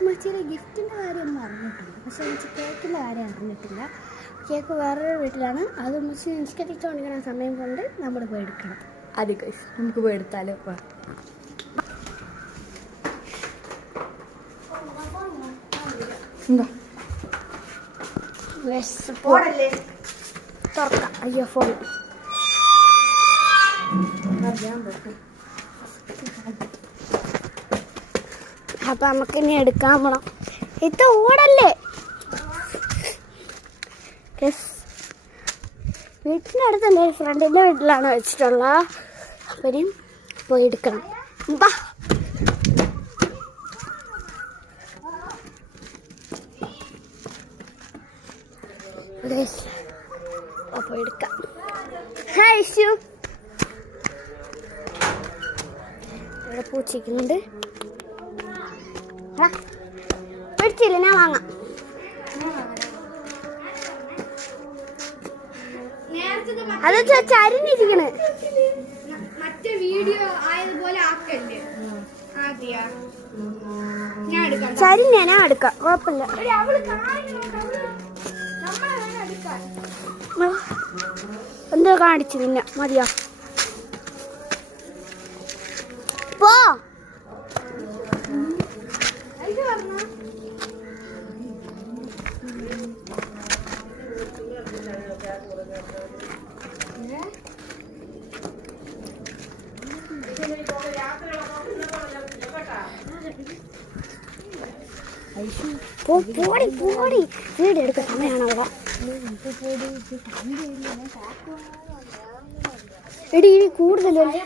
ഉമ്മച്ചിയുടെ ഗിഫ്റ്റിൻ്റെ കാര്യമൊന്നും അറിഞ്ഞിട്ടില്ല. പക്ഷേ എനിക്ക് കേക്കിൻ്റെ കാര്യം അറിഞ്ഞിട്ടില്ല. കേക്ക് വേറൊരു വീട്ടിലാണ്. അത് ഉമ്മച്ചി നിസ്കരിച്ചുകൊണ്ടിരിക്കുന്ന സമയം കൊണ്ട് നമ്മൾ പോയി എടുക്കണം. അതെ ഗൈസ്, നമുക്ക് പോയി എടുത്താലോ. എന്താ തുറക്കാം. അയ്യോ ഫോൺ അപ്പം നമുക്കിനി എടുക്കാൻ പോണം. ഇത് ഓടല്ലേ. വീട്ടിൻ്റെ അടുത്ത് എൻ്റെ ഫ്രണ്ടിൻ്റെ വീട്ടിലാണ് വെച്ചിട്ടുള്ളത്. അപ്പം ഇനി പോയി എടുക്കണം. ബാ അപ്പോൾ എടുക്കാം. ഹായ് ഷു, ഇവിടെ പൂച്ചിക്കുന്നുണ്ട്. പിടിച്ചില്ല, ഞാൻ വാങ്ങാം. അത് ചരിഞ്ഞിരിക്കണ്. മറ്റേ വീഡിയോ ആയതുപോലെ ആക്കല്ലേ. ചരിഞ്ഞ ഞാൻ എടുക്കാം, കുഴപ്പമില്ല. എന്തോ കാണിച്ചു പിന്നെ മതിയാ. പോ പോടി പോടി. വീട് എടുക്ക സമയമാണ് അവിടെ. എടി ഇനി കൂടുതലല്ലേ.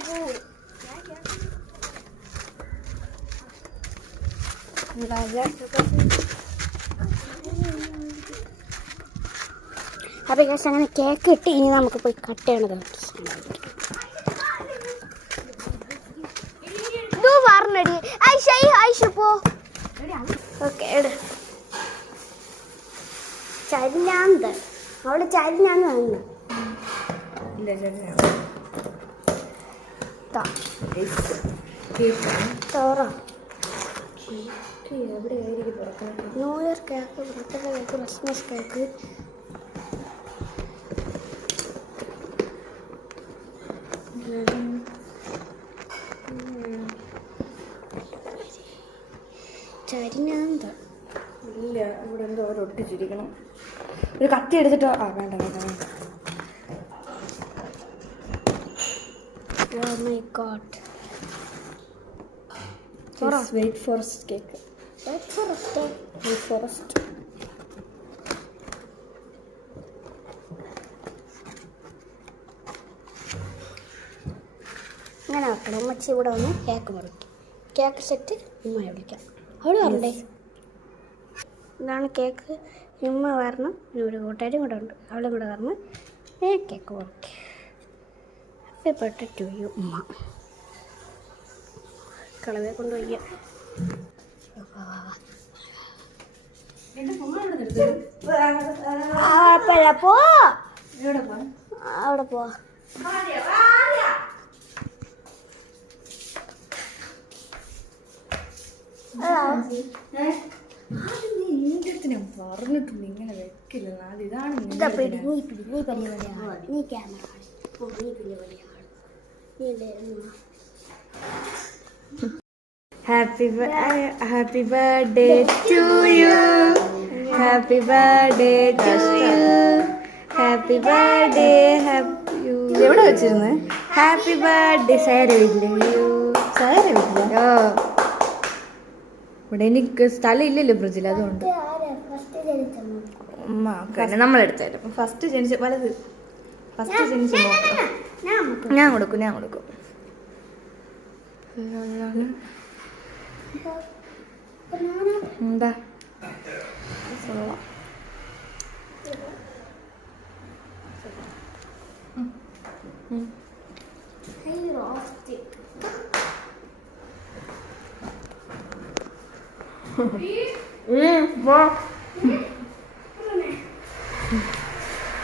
അപ്പം കേസ് അങ്ങനെ കേക്ക് ഇട്ട് ഇനി നമുക്ക് പോയി കട്ട് ചെയ്യണത്. ഇത് പറഞ്ഞടി ഐഷ ഐഷ പോ. ഓക്കെ ചരിഞ്ഞാന്ത് അവള് ചരിഞ്ഞാന്ന് വന്നു. New year cake, birthday cake, Christmas cake. ചരിഞ്ഞാന്ത് ഇല്ല, ഇവിടെ എന്തോ ഒട്ടിച്ചിരിക്കണം. ഒരു കത്തി എടുത്തിട്ടോ. വേണ്ട വേണ്ട വേണ്ട. Oh my god. Wait for us cake. Wait for us cake. Wait for us. അങ്ങനെ വെക്കണം. ഉമ്മച്ചി ഇവിടെ വന്ന് കേക്ക് മുറിക്കും. കേക്ക് സെറ്റ് ഉമ്മയെ വിളിക്കാം. അവള് വരണ്ടേ? ഇതാണ് കേക്ക്. ഉമ്മ വരണം. ഒരു കൂട്ടുകാരും കൂടെ ഉണ്ട്, അവളും കൂടെ വരണം. കേക്ക് മുറിക്കും. ഹാപ്പി ബർത്ത്ഡേ ടു യു ഉമ്മ. കളവെ കൊണ്ടുപോയി. പോ അവിടെ പോവാ. പറഞ്ഞിട്ടുണ്ട് ഇങ്ങനെ വെക്കില്ല. ഇതാണ് നീ camera Happy birthday to you. Happy birthday to you. Happy birthday. Happy you. എവിടെ വെച്ചിരുന്നു? Happy birthday. സാരമില്ല. ഇവിടെ എനിക്ക് സ്ഥലം ഇല്ലല്ലോ ഫ്രിഡ്ജിൽ, അതുകൊണ്ട് നമ്മളെടുത്താലും ഫസ്റ്റ് ജനിച്ച വലത്. ഫസ്റ്റ് ജനിച്ച ഞാൻ കൊടുക്കും. എന്താ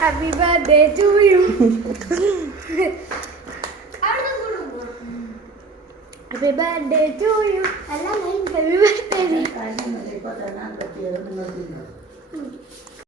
Happy birthday to you. Happy birthday to you. Happy birthday. ഇപ്പോൾ തന്നെ കെട്ടിയത് നിങ്ങൾ തിന്നു